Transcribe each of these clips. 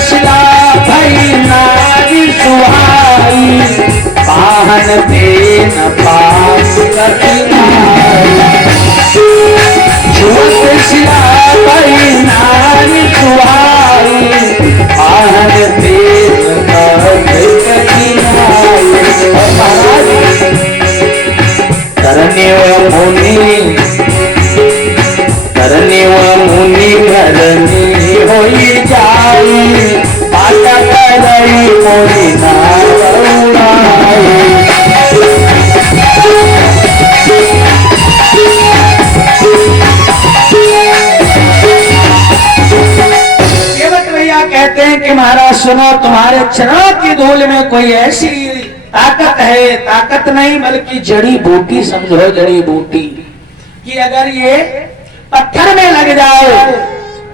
शिला भई नारी सुहाई, पाहन पे न पास शिला भई नारी सुहाई, पाहन पे करने व मुनि घरनी होई जाई, पाटा करई मोरी भैया कहते हैं कि महाराज सुनो, तुम्हारे चरणों की धूल में कोई ऐसी ताकत है, ताकत नहीं बल्कि जड़ी बूटी समझो, जड़ी बूटी कि अगर ये पत्थर में लग जाए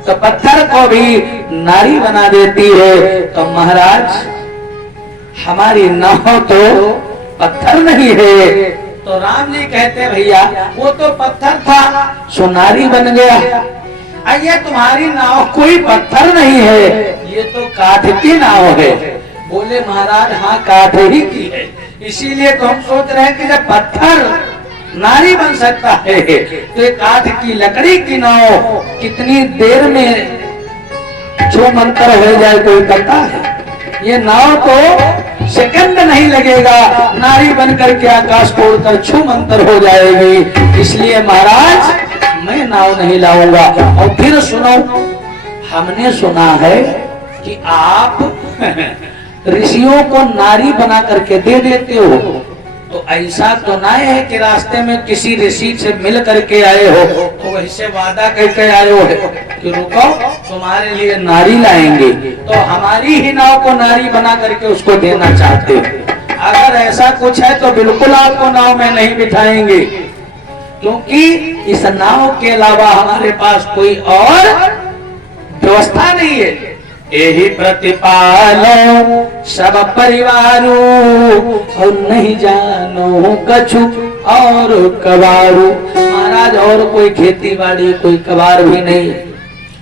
तो पत्थर को भी नारी बना देती है। तो महाराज हमारी नाव तो पत्थर नहीं है। तो राम जी कहते भैया वो तो पत्थर था सो नारी बन गया, ये तुम्हारी नाव कोई पत्थर नहीं है, ये तो काठ की नाव है। बोले महाराज हाँ काठ ही की है, इसीलिए तो हम सोच रहे हैं कि जब पत्थर नारी बन सकता है तो एक काठ की लकड़ी की नाव कितनी देर में छू मंतर हो जाए कोई करता है। ये नाव तो सेकंड नहीं लगेगा, नारी बन करके आकाश को उड़कर छू मंतर हो जाएगी। इसलिए महाराज मैं नाव नहीं लाऊंगा। और फिर सुनो, हमने सुना है कि आप ऋषियों को नारी बना करके दे देते हो, तो ऐसा तो ना है कि रास्ते में किसी ऋषि से मिल करके आए हो तो वैसे वादा करके आए हो कि रुको तुम्हारे लिए नारी लाएंगे, तो हमारी ही नाव को नारी बना करके उसको देना चाहते हो। अगर ऐसा कुछ है तो बिल्कुल आपको नाव में नहीं बिठाएंगे, क्योंकि इस नाव के अलावा हमारे पास कोई और व्यवस्था नहीं है। यही प्रतिपालो सब परिवारू, और नहीं जानो कछु और कबारू। महाराज और कोई खेती बाड़ी कोई कबार भी नहीं,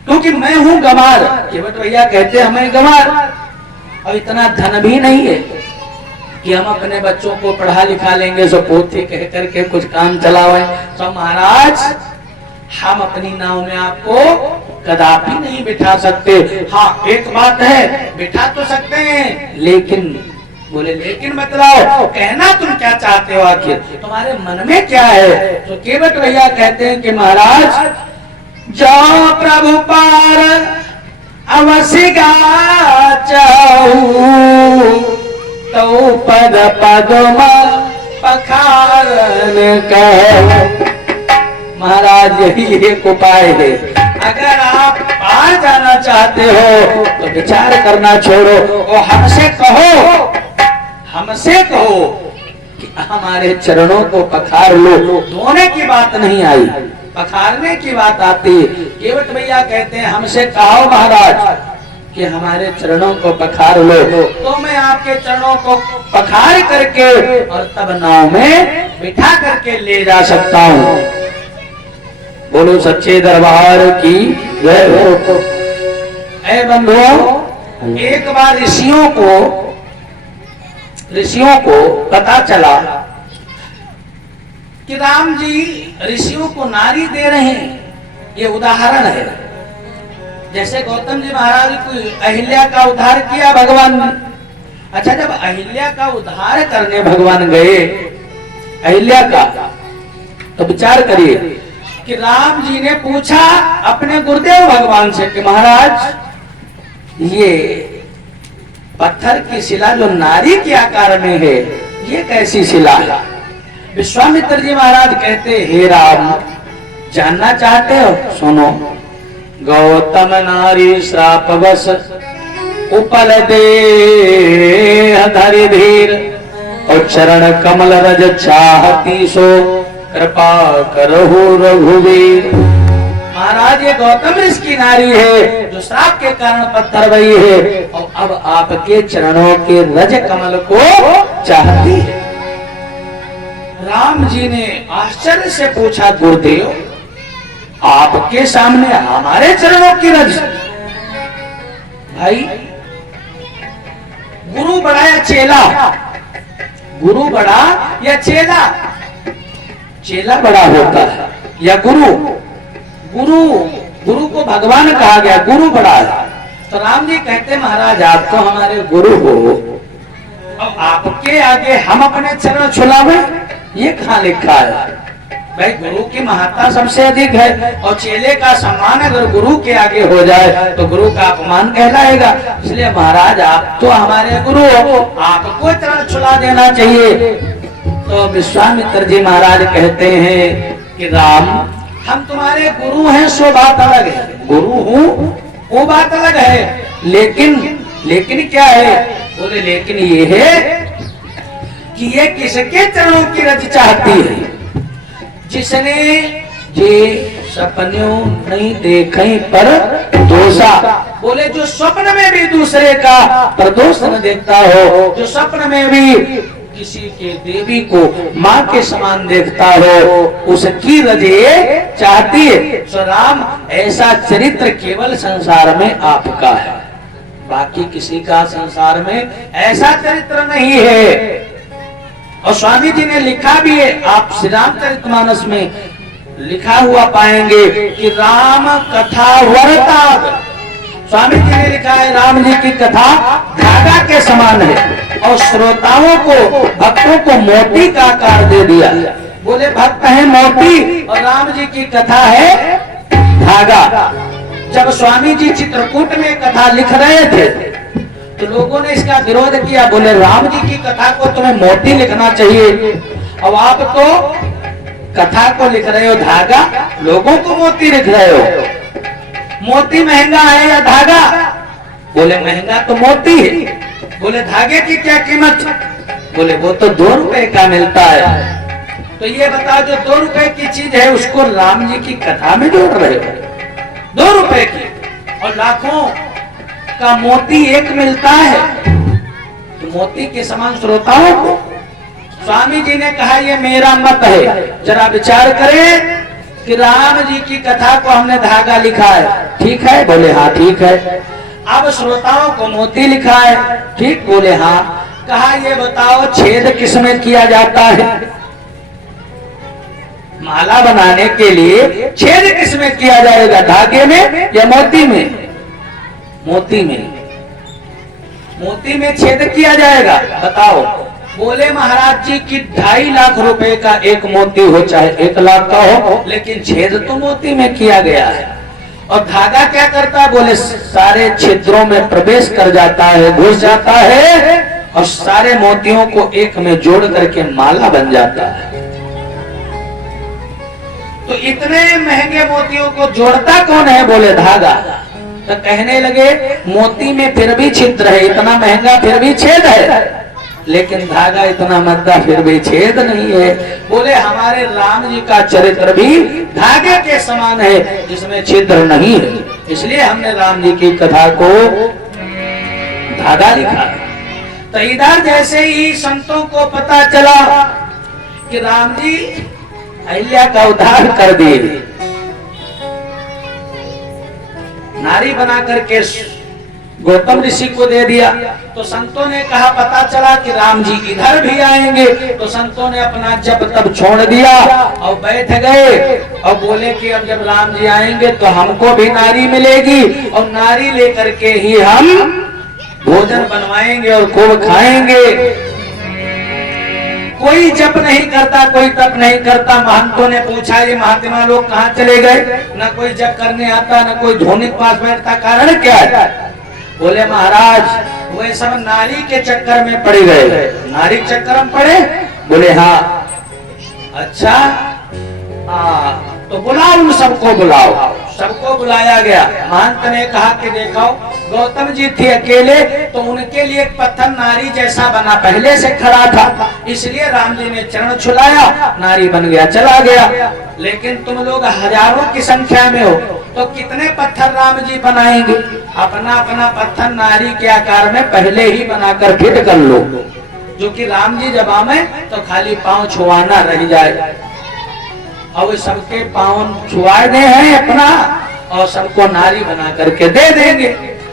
क्योंकि मैं हूँ गवार। केवट भैया कहते हैं हमें गवार, और इतना धन भी नहीं है कि हम अपने बच्चों को पढ़ा लिखा लेंगे सो पोथी कह करके कुछ काम चलावे। तो महाराज हम अपनी नाव में आपको कदापि नहीं बिठा सकते। हाँ एक बात है, बिठा तो सकते हैं, लेकिन बोले लेकिन मतलब कहना तुम क्या चाहते हो, आखिर तुम्हारे मन में क्या है। तो केवट भैया कहते हैं कि महाराज जाओ प्रभु पार अवश्य गाचाऊ, तो पद पदमा पखारन कहो। महाराज यही एक उपाय है, अगर आप पार जाना चाहते हो तो विचार करना छोड़ो और हमसे कहो कि हमारे चरणों को पखार लो। धोने की बात नहीं आई, पखारने की बात आती। केवट भैया कहते हैं हमसे कहो महाराज कि हमारे चरणों को पखार लो, तो मैं आपके चरणों को पखार करके और तब नाव में बिठा करके ले जा सकता हूँ। बोलो सच्चे दरबार की जय हो। ऐ बंधुओं, एक बार ऋषियों को पता चला कि राम जी ऋषियों को नारी दे रहे हैं। ये उदाहरण है, जैसे गौतम जी महाराज को अहिल्या का उद्धार किया भगवान। अच्छा, जब अहिल्या का उद्धार करने भगवान गए अहिल्या का, तो विचार करिए कि राम जी ने पूछा अपने गुरुदेव भगवान से कि महाराज ये पत्थर की शिला जो नारी के आकार में है ये कैसी शिला है। विश्वामित्र जी महाराज कहते हे राम जानना चाहते हो, सुनो। गौतम नारी श्रापवश उपल दे धरि धीर, और चरण कमल रज चाहती सो कृपा करहु रघुवीर। महाराज ये गौतम ऋषि की नारी है जो श्राप के कारण पत्थर बनी है, और अब आपके चरणों के रज कमल को चाहती है। राम जी ने आश्चर्य से पूछा गुरुदेव आपके सामने हमारे चरणों की रज। भाई गुरु बड़ा या चेला? गुरु बड़ा या चेला? चेला बड़ा होता है या गुरु? गुरु, गुरु को भगवान कहा गया, गुरु बड़ा है। तो राम जी कहते महाराज आप तो हमारे गुरु हो, अब आपके आगे हम अपने चरण छुलावे, ये कहाँ लिखा है? भाई गुरु की महत्ता सबसे अधिक है और चेले का सम्मान अगर गुरु के आगे हो जाए तो गुरु का अपमान कहलाएगा। इसलिए महाराज आप तो हमारे गुरु हो, आपको चरण छुला देना चाहिए। तो विश्वामित्र जी महाराज कहते हैं कि राम हम तुम्हारे गुरु हैं सो बात अलग है, गुरु हूँ वो बात अलग है, लेकिन क्या है? बोले लेकिन ये है कि ये किसके चरणों की रज चाहती है? जिसने जे सपनों नहीं देखे पर दोषा। बोले जो स्वप्न में भी दूसरे का प्रदोष न देखता हो, जो स्वप्न में भी किसी के देवी को माँ के समान देखता हो, उसकी रजे चाहती है। तो राम ऐसा चरित्र केवल संसार में आपका है, बाकी किसी का संसार में ऐसा चरित्र नहीं है। और स्वामी जी ने लिखा भी है, आप श्री रामचरितमानस में लिखा हुआ पाएंगे कि राम कथा वरताग। स्वामी जी ने लिखा है राम जी की कथा धागा के समान है और श्रोताओं को, भक्तों को मोती का आकार दे दिया। बोले भक्त है मोती और राम जी की कथा है धागा। जब स्वामी जी चित्रकूट में कथा लिख रहे थे तो लोगों ने इसका विरोध किया, बोले राम जी की कथा को तुम्हें मोती लिखना चाहिए, अब आप तो कथा को लिख रहे हो धागा, लोगों को मोती लिख रहे हो। मोती महंगा है या धागा? बोले महंगा तो मोती है। बोले धागे की क्या कीमत? बोले वो तो 2 रुपए का मिलता है। तो ये बताओ जो 2 रुपए की चीज है उसको राम जी की कथा में जोड़ रहे हो? 2 रुपए की और लाखों का मोती एक मिलता है, तो मोती के समान श्रोताओं को। स्वामी जी ने कहा ये मेरा मत है, जरा विचार करें कि राम जी की कथा को हमने धागा लिखा है, ठीक है? बोले हाँ ठीक है। अब श्रोताओं को मोती लिखा है, ठीक? बोले हाँ। कहा ये बताओ छेद किसमें किया जाता है? माला बनाने के लिए छेद किसमें किया जाएगा, धागे में या मोती में? मोती में। मोती में छेद किया जाएगा, बताओ। बोले महाराज जी की 2.5 लाख रुपए का एक मोती हो चाहे 1 लाख का हो, लेकिन छेद तो मोती में किया गया है। और धागा क्या करता है? बोले सारे छिद्रों में प्रवेश कर जाता है, घुस जाता है और सारे मोतियों को एक में जोड़ करके माला बन जाता है। तो इतने महंगे मोतियों को जोड़ता कौन है? बोले धागा। तो कहने लगे मोती में फिर भी छिद्र है, इतना महंगा फिर भी छेद है, लेकिन धागा इतना महंगा फिर भी छेद नहीं है। बोले हमारे राम जी का चरित्र भी धागे के समान है, जिसमें छिद्र नहीं है, इसलिए हमने राम जी की कथा को धागा लिखा। तो इधर जैसे ही संतों को पता चला कि राम जी अहिल्या का उद्धार कर दिए, नारी बना करके गौतम ऋषि को दे दिया, तो संतों ने कहा पता चला कि राम जी इधर भी आएंगे, तो संतों ने अपना जप तब छोड़ दिया और बैठ गए और बोले कि अब जब राम जी आएंगे तो हमको भी नारी मिलेगी और नारी लेकर के ही हम भोजन बनवाएंगे और खूब खाएंगे। कोई जप नहीं करता, कोई तप नहीं करता। महंतों ने पूछा ये महात्मा लोग कहाँ चले गए? न कोई जप करने आता, न कोई धोनी के पास बैठता, कारण क्या है? बोले महाराज वे सब नारी के चक्कर में पड़ गए। नारी के चक्कर में पड़े? बोले हाँ। अच्छा तो बुलाओ, उन सबको बुलाओ। सबको बुलाया गया। महंत ने कहा कि देखो गौतम जी थे अकेले, तो उनके लिए एक पत्थर नारी जैसा बना पहले से खड़ा था, इसलिए राम जी ने चरण छुलाया, नारी बन गया, चला गया। लेकिन तुम लोग हजारों की संख्या में हो, तो कितने पत्थर राम जी बनाएंगे? अपना अपना पत्थर नारी के आकार में पहले ही बनाकर फिट कर लो, जो कि राम जी जब आवे तो खाली पांव छुआना रह जाए। और सबके पांव छुआ दे हैं अपना और सबको नारी बना करके दे देंगे।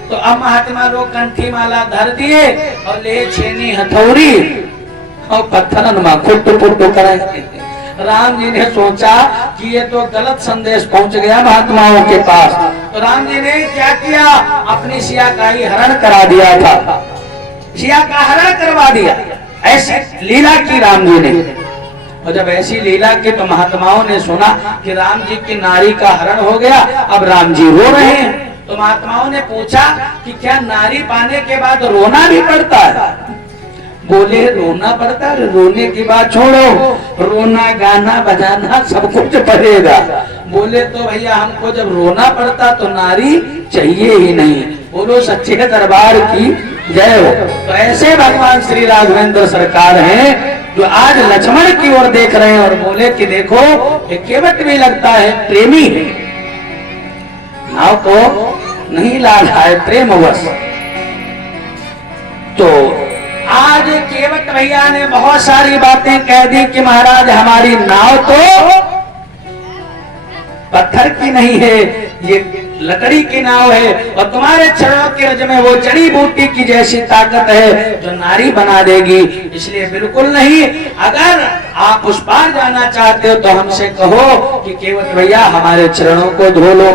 तो अब महात्मा लोग कंठी माला धर दिए और ले छेनी हथौड़ी और पत्थरन में फुट फुट कराए। राम जी ने सोचा कि ये तो गलत संदेश पहुंच गया महात्माओं के पास। तो राम जी ने क्या किया, अपनी सिया का ही हरण करा दिया था, सिया का हरण करवा दिया। ऐसी लीला की राम जी ने। और जब ऐसी लीला की तो महात्माओं ने सुना कि राम जी की नारी का हरण हो गया, अब राम जी रो रहे हैं। तो महात्माओं ने पूछा कि क्या नारी पाने के बाद रोना भी पड़ता है? बोले रोना पड़ता है, रोने की बात छोड़ो, रोना गाना बजाना सब कुछ पड़ेगा। बोले तो भैया हमको जब रोना पड़ता तो नारी चाहिए ही नहीं। बोलो सच्चे दरबार की जय हो। तो ऐसे भगवान श्री राघवेंद्र सरकार हैं जो आज लक्ष्मण की ओर देख रहे हैं और बोले कि देखो ये केवट भी लगता है प्रेमी है, नाव को नहीं लाल है प्रेमवश। तो आज केवट भैया ने बहुत सारी बातें कह दी कि महाराज हमारी नाव तो पत्थर की नहीं है, ये लकड़ी की नाव है और तुम्हारे चरणों के रज में वो जड़ी बूटी की जैसी ताकत है जो नारी बना देगी, इसलिए बिल्कुल नहीं। अगर आप उस पार जाना चाहते हो तो हमसे कहो कि केवट भैया हमारे चरणों को धो लो।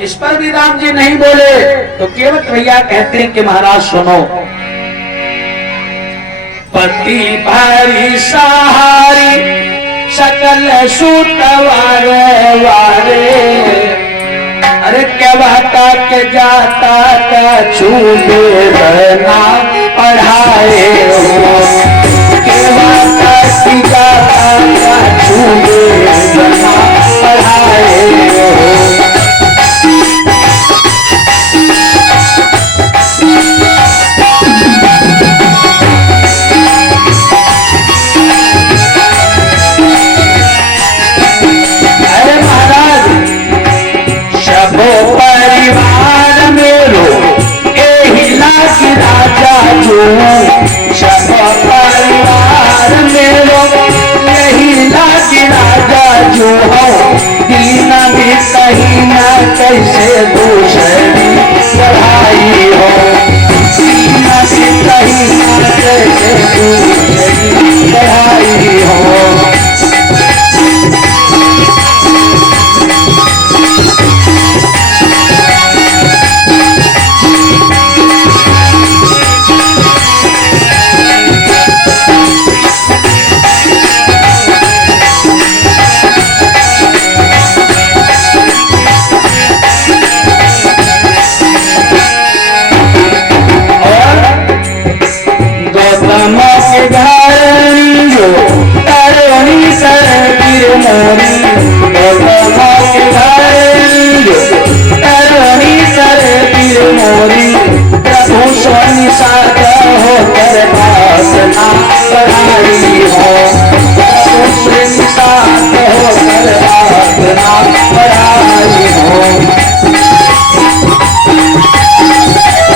इस पर भी राम जी नहीं बोले तो केवट भैया कहते हैं कि महाराज सुनो, पति भारी सहारी सकल सूतवार वारे, अरे क्या बता के जाता का छूले बना पढ़ाए हो, क्या बता के जाता का छूले बना पढ़ाए हो। परिवार मेरो एहिला की राजा जो, सब परिवार मेरो एहिला की राजा जो हो, दीना भी सही ना कैसे दूसरी चढ़ाई हो, दीना भी सही ना कैसे दूसरी चढ़ाई हो। मोर